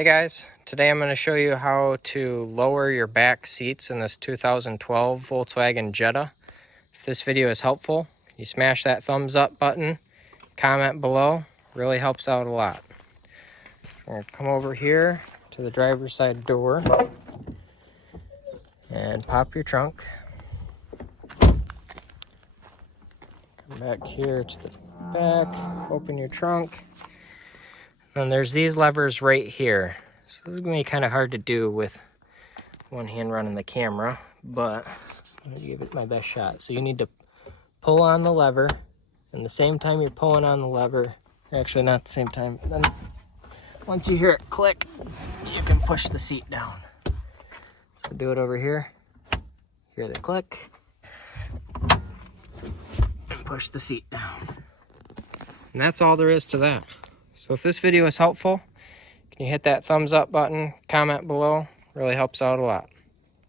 Hey guys, today I'm going to show you how to lower your back seats in this 2012 Volkswagen Jetta. If this video is helpful, you smash that thumbs up button, comment below, really helps out a lot. We're going to come over here to the driver's side door and pop your trunk. Come back here to the back, open your trunk. And there's these levers right here. So this is going to be kind of hard to do with one hand running the camera, but I'm going to give it my best shot. So you need to pull on the lever, and the same time you're pulling on the lever, actually not the same time, then once you hear it click, you can push the seat down. So do it over here, hear the click, and push the seat down. And that's all there is to that. So if this video is helpful, can you hit that thumbs up button, comment below, really helps out a lot.